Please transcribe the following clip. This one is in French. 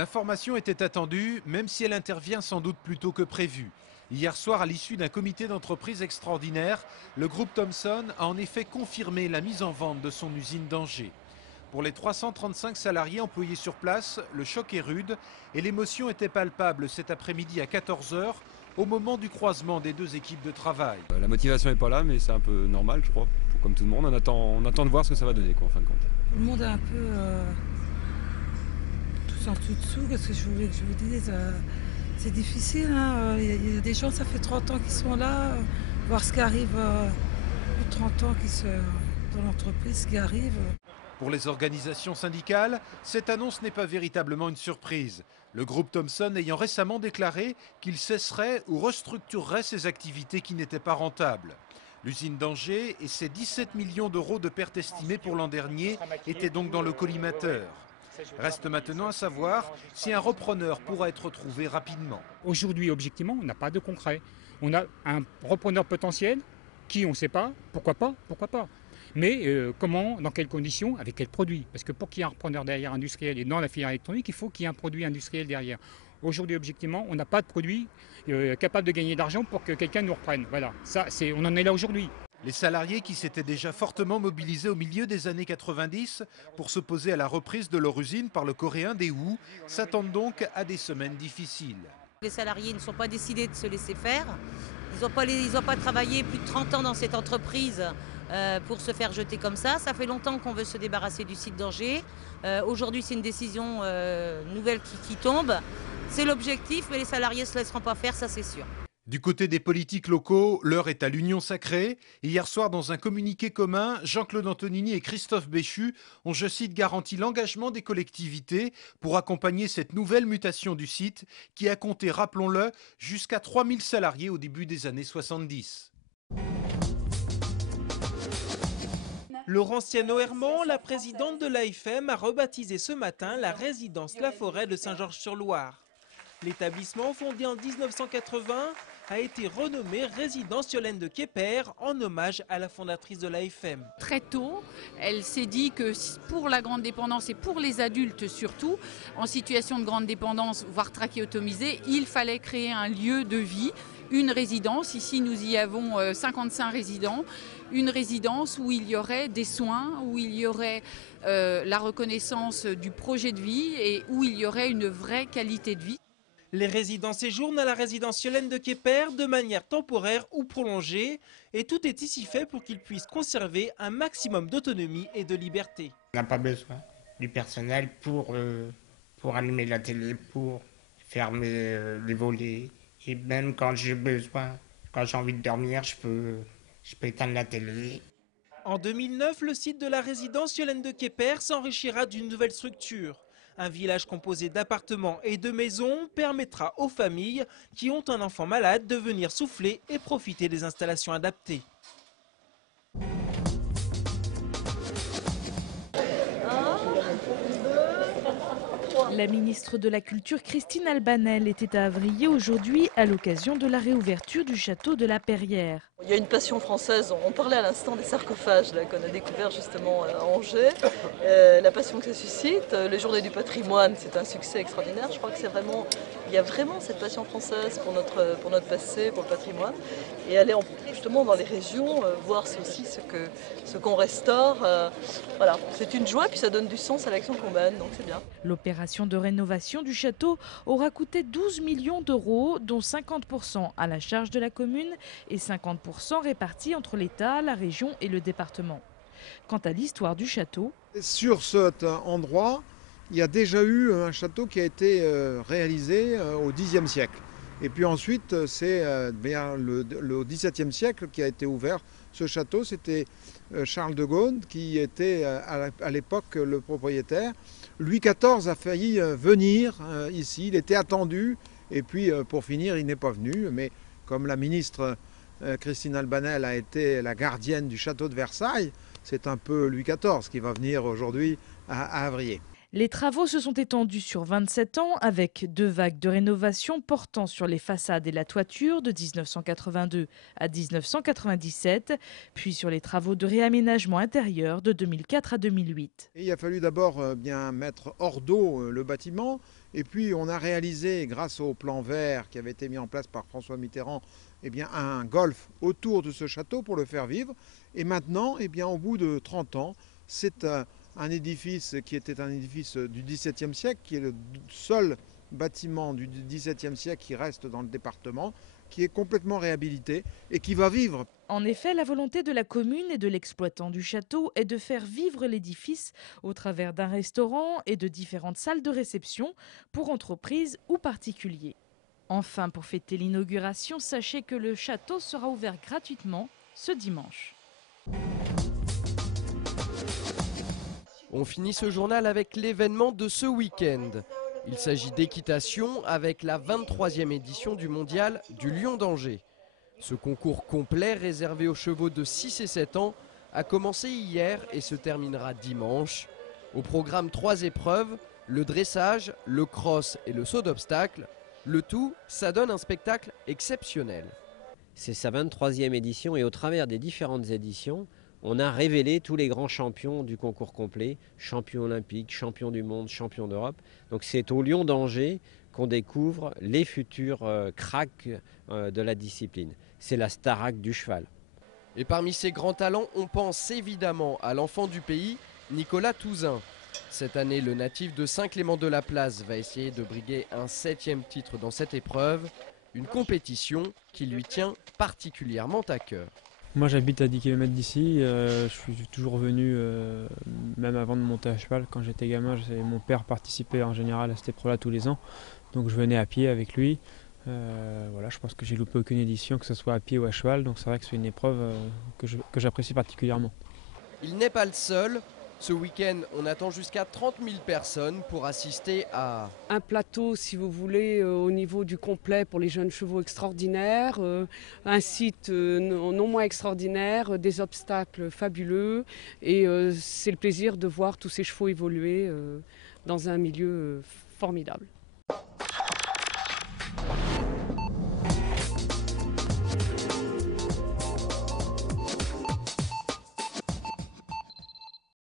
L'information était attendue, même si elle intervient sans doute plus tôt que prévu. Hier soir, à l'issue d'un comité d'entreprise extraordinaire, le groupe Thomson a en effet confirmé la mise en vente de son usine d'Angers. Pour les 335 salariés employés sur place, le choc est rude et l'émotion était palpable cet après-midi à 14 h, au moment du croisement des deux équipes de travail. La motivation n'est pas là, mais c'est un peu normal, je crois. Comme tout le monde, on attend de voir ce que ça va donner, en fin de compte. Tout le monde est un peu tous en dessous. Qu'est-ce que je voulais que je vous dise, c'est difficile. Hein. Il y a des gens, ça fait 30 ans qu'ils sont là. Voir ce qui arrive, plus de 30 ans dans l'entreprise, ce qui arrive. Pour les organisations syndicales, cette annonce n'est pas véritablement une surprise. Le groupe Thomson ayant récemment déclaré qu'il cesserait ou restructurerait ses activités qui n'étaient pas rentables. L'usine d'Angers et ses 17 millions d'euros de pertes estimées pour l'an dernier étaient donc dans le collimateur. Reste maintenant à savoir si un repreneur pourra être trouvé rapidement. Aujourd'hui, objectivement, on n'a pas de concret. On a un repreneur potentiel, qui on ne sait pas, pourquoi pas. Mais comment, dans quelles conditions, avec quels produits? Parce que pour qu'il y ait un repreneur derrière industriel et dans la filière électronique, il faut qu'il y ait un produit industriel derrière. Aujourd'hui, objectivement, on n'a pas de produit capable de gagner de l'argent pour que quelqu'un nous reprenne. Voilà, on en est là aujourd'hui. Les salariés qui s'étaient déjà fortement mobilisés au milieu des années 90 pour s'opposer à la reprise de leur usine par le coréen Daewoo s'attendent donc à des semaines difficiles. Les salariés ne sont pas décidés de se laisser faire. Ils n'ont pas travaillé plus de 30 ans dans cette entreprise pour se faire jeter comme ça. Ça fait longtemps qu'on veut se débarrasser du site d'Angers. Aujourd'hui, c'est une décision nouvelle qui tombe. C'est l'objectif, mais les salariés ne se laisseront pas faire, ça c'est sûr. Du côté des politiques locaux, l'heure est à l'union sacrée. Hier soir, dans un communiqué commun, Jean-Claude Antonini et Christophe Béchu ont, je cite, garanti l'engagement des collectivités pour accompagner cette nouvelle mutation du site qui a compté, rappelons-le, jusqu'à 3000 salariés au début des années 70. Laurentienne Hermand, la présidente de l'AFM, a rebaptisé ce matin la résidence La Forêt de Saint-Georges-sur-Loire. L'établissement, fondé en 1980, a été renommé résidence Yolaine de Quépert en hommage à la fondatrice de l'AFM. Très tôt, elle s'est dit que pour la grande dépendance et pour les adultes surtout, en situation de grande dépendance, voire trachéotomisés, il fallait créer un lieu de vie, une résidence. Ici, nous y avons 55 résidents. Une résidence où il y aurait des soins, où il y aurait la reconnaissance du projet de vie et où il y aurait une vraie qualité de vie. Les résidents séjournent à la résidence Yolaine de Quépert de manière temporaire ou prolongée et tout est ici fait pour qu'ils puissent conserver un maximum d'autonomie et de liberté. On n'a pas besoin du personnel pour allumer la télé, pour fermer les volets. Et même quand j'ai besoin, quand j'ai envie de dormir, je peux éteindre la télé. En 2009, le site de la résidence Yolaine de Quépert s'enrichira d'une nouvelle structure. Un village composé d'appartements et de maisons permettra aux familles qui ont un enfant malade de venir souffler et profiter des installations adaptées. La ministre de la Culture, Christine Albanel, était à Avrillé aujourd'hui à l'occasion de la réouverture du château de la Perrière. Il y a une passion française, on parlait à l'instant des sarcophages qu'on a découvert justement à Angers. La passion que ça suscite, les journées du patrimoine, c'est un succès extraordinaire. Je crois que il y a vraiment cette passion française pour notre passé, pour le patrimoine. Et aller justement dans les régions, voir aussi ce qu'on restaure. Voilà, c'est une joie, puis ça donne du sens à l'action qu'on mène, donc c'est bien. L'opération de rénovation du château aura coûté 12 millions d'euros, dont 50% à la charge de la commune et 50% répartis entre l'État, la région et le département. Quant à l'histoire du château... Sur cet endroit, il y a déjà eu un château qui a été réalisé au Xe siècle. Et puis ensuite, c'est au XVIIe siècle qui a été ouvert ce château. C'était Charles de Gaulle qui était à l'époque le propriétaire. Louis XIV a failli venir ici, il était attendu. Et puis pour finir, il n'est pas venu. Mais comme la ministre Christine Albanel a été la gardienne du château de Versailles, c'est un peu Louis XIV qui va venir aujourd'hui à Avrillé. Les travaux se sont étendus sur 27 ans avec 2 vagues de rénovation portant sur les façades et la toiture de 1982 à 1997, puis sur les travaux de réaménagement intérieur de 2004 à 2008. Et il a fallu d'abord bien mettre hors d'eau le bâtiment Et puis on a réalisé, grâce au plan vert qui avait été mis en place par François Mitterrand, eh bien, un golf autour de ce château pour le faire vivre. Et maintenant, eh bien, au bout de 30 ans, c'est un édifice qui était un édifice du XVIIe siècle, qui est le seul bâtiment du XVIIe siècle qui reste dans le département, qui est complètement réhabilité et qui va vivre. En effet, la volonté de la commune et de l'exploitant du château est de faire vivre l'édifice au travers d'un restaurant et de différentes salles de réception pour entreprises ou particuliers. Enfin, pour fêter l'inauguration, sachez que le château sera ouvert gratuitement ce dimanche. On finit ce journal avec l'événement de ce week-end. Il s'agit d'équitation avec la 23e édition du mondial du Lion d'Angers. Ce concours complet réservé aux chevaux de 6 et 7 ans a commencé hier et se terminera dimanche. Au programme 3 épreuves, le dressage, le cross et le saut d'obstacle. Le tout, ça donne un spectacle exceptionnel. C'est sa 23e édition et au travers des différentes éditions, on a révélé tous les grands champions du concours complet, champions olympiques, champions du monde, champions d'Europe. Donc c'est au Lion d'Angers qu'on découvre les futurs cracks de la discipline. C'est la Starac du cheval. Et parmi ces grands talents, on pense évidemment à l'enfant du pays, Nicolas Touzin. Cette année, le natif de Saint-Clément-de-la-Place va essayer de briguer un 7e titre dans cette épreuve, une compétition qui lui tient particulièrement à cœur. Moi j'habite à 10 km d'ici, je suis toujours venu, même avant de monter à cheval, quand j'étais gamin, mon père participait en général à cette épreuve-là tous les ans, donc je venais à pied avec lui. Voilà, je pense que j'ai loupé aucune édition, que ce soit à pied ou à cheval, donc c'est vrai que c'est une épreuve que j'apprécie particulièrement. Il n'est pas le seul. Ce week-end, on attend jusqu'à 30 000 personnes pour assister à un plateau, si vous voulez, au niveau du complet pour les jeunes chevaux extraordinaires, un site non moins extraordinaire, des obstacles fabuleux. Et c'est le plaisir de voir tous ces chevaux évoluer dans un milieu formidable.